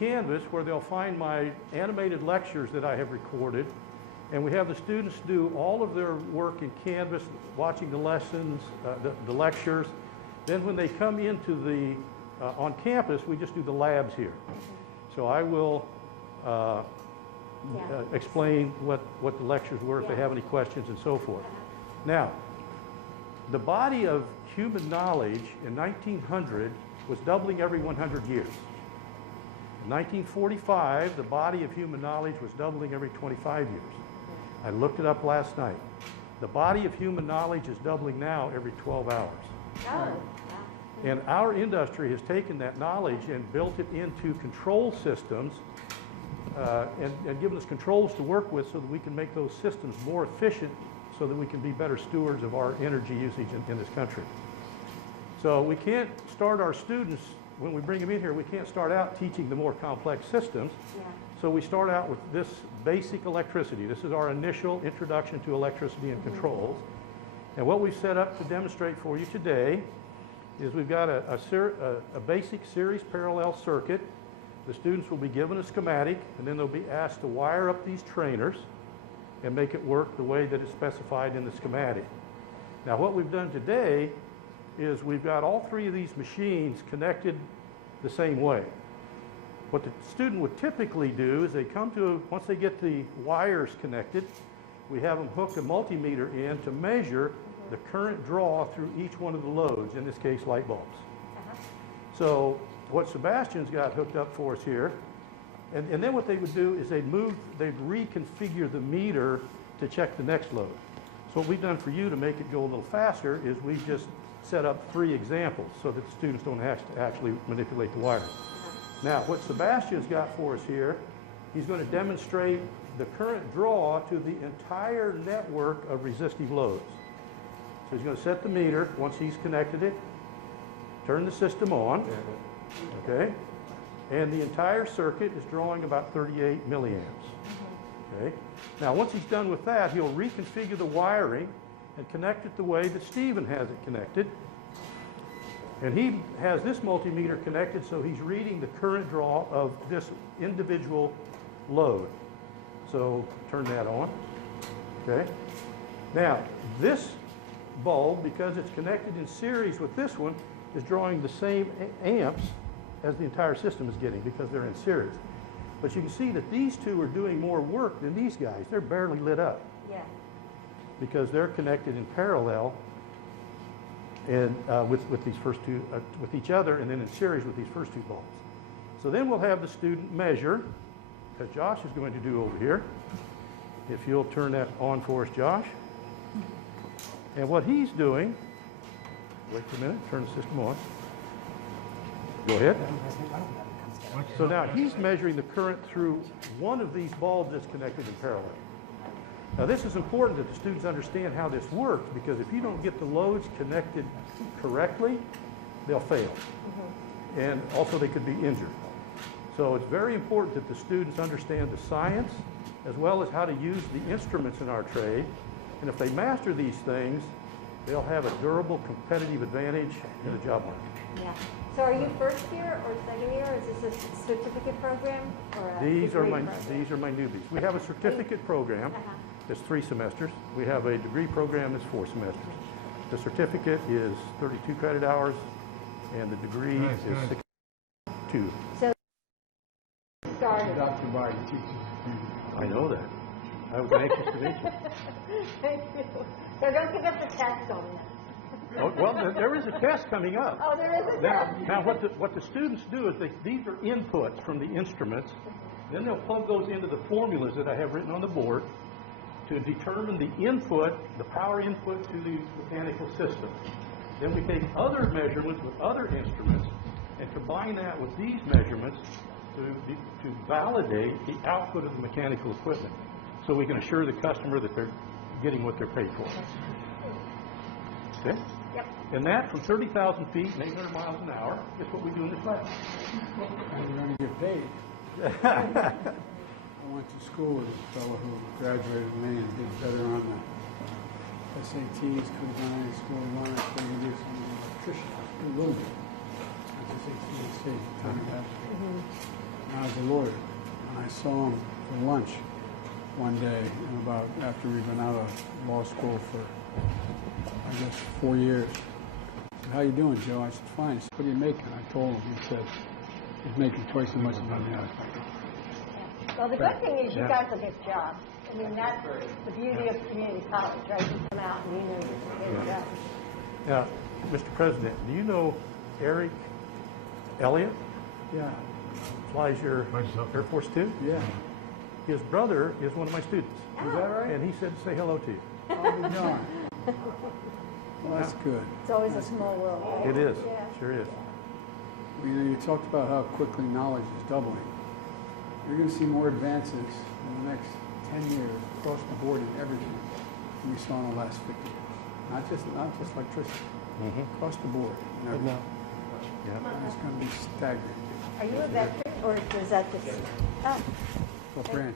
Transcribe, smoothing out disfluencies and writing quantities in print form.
Canvas where they'll find my animated lectures that I have recorded. And we have the students do all of their work in Canvas, watching the lessons, the lectures. Then when they come into the, on campus, we just do the labs here. So I will explain what the lectures were, if they have any questions and so forth. Now, the body of human knowledge in 1900 was doubling every 100 years. In 1945, the body of human knowledge was doubling every 25 years. I looked it up last night. The body of human knowledge is doubling now every 12 hours. Oh. And our industry has taken that knowledge and built it into control systems and given us controls to work with so that we can make those systems more efficient so that we can be better stewards of our energy usage in this country. So we can't start our students, when we bring them in here, we can't start out teaching the more complex systems. Yeah. So we start out with this basic electricity. This is our initial introduction to electricity and controls. And what we've set up to demonstrate for you today is we've got a basic series parallel circuit. The students will be given a schematic, and then they'll be asked to wire up these trainers and make it work the way that is specified in the schematic. Now what we've done today is we've got all three of these machines connected the same way. What the student would typically do is they come to, once they get the wires connected, we have them hook a multimeter in to measure the current draw through each one of the loads, in this case light bulbs. So what Sebastian's got hooked up for us here, and then what they would do is they'd reconfigure the meter to check the next load. So what we've done for you to make it go a little faster is we've just set up 3 examples so that the students don't have to actually manipulate the wires. Now, what Sebastian's got for us here, he's going to demonstrate the current draw to the entire network of resistive loads. So he's going to set the meter once he's connected it, turn the system on, okay? And the entire circuit is drawing about 38 milliamps, okay? Now, once he's done with that, he'll reconfigure the wiring and connect it the way that Stephen has it connected. And he has this multimeter connected, so he's reading the current draw of this individual load. So turn that on, okay? Now, this bulb, because it's connected in series with this one, is drawing the same amps as the entire system is getting because they're in series. But you can see that these two are doing more work than these guys. They're barely lit up. Yeah. Because they're connected in parallel and with these first two, with each other, and then in series with these first 2 bulbs. So then we'll have the student measure, as Josh is going to do over here. If you'll turn that on for us, Josh. And what he's doing, wait a minute, turn the system on. Go ahead. So now he's measuring the current through one of these bulbs that's connected in parallel. Now this is important that the students understand how this works, because if you don't get the loads connected correctly, they'll fail. And also they could be injured. So it's very important that the students understand the science as well as how to use the instruments in our trade. And if they master these things, they'll have a durable competitive advantage in the job market. Yeah. So are you first year or second year? Or is this a certificate program or a These are degree my newbies. We have a certificate program. It's 3 semesters. We have a degree program that's 4 semesters. The certificate is 32 credit hours, and the degree is 62. So started. Dr. Barton teaches. I know that. I was anxious to meet you. Thank you. So don't give us a test on that. Oh, well, there is a test coming up. Oh, there is a test. Now what the students do is these are inputs from the instruments. Then they'll plug those into the formulas that I have written on the board to determine the input, the power input to the mechanical system. Then we take other measurements with other instruments and combine that with these measurements to validate the output of the mechanical equipment, so we can assure the customer that they're getting what they're paid for. Okay? Yep. And that from 30,000 feet and 800 miles an hour is what we do in this lab. You're going to get paid. I went to school with a fellow who graduated with me and did better on the SATs, could have gone to school and learned to do some electrician, a little bit. SAT, I was a lawyer, and I saw him for lunch one day, and about after we'd been out of law school for, I guess, 4 years. I said, "How you doing, Joe?" I said, "Fine." He said, "What are you making?" I told him. He said, "He's making twice as much as me now." Well, the good thing is you got the big job. I mean, that's the beauty of community college, right? You come out and you know you're getting done. Now, Mr. President, do you know Eric Elliott? Yeah, Flies your Air Force Two? yeah. His brother is one of my students. Is that right? And he said to say hello to you. Oh, good darn. Well, that's good. It's always a small world, right? It is, Yeah. sure is. You know, you talked about how quickly knowledge is doubling. You're going to see more advances in the next 10 years across the board in everything than we saw in the last 50 years. Not just electricity, across the board. in everything. Yeah. It's going to be staggering. Are you a veteran or is that just, oh, What branch?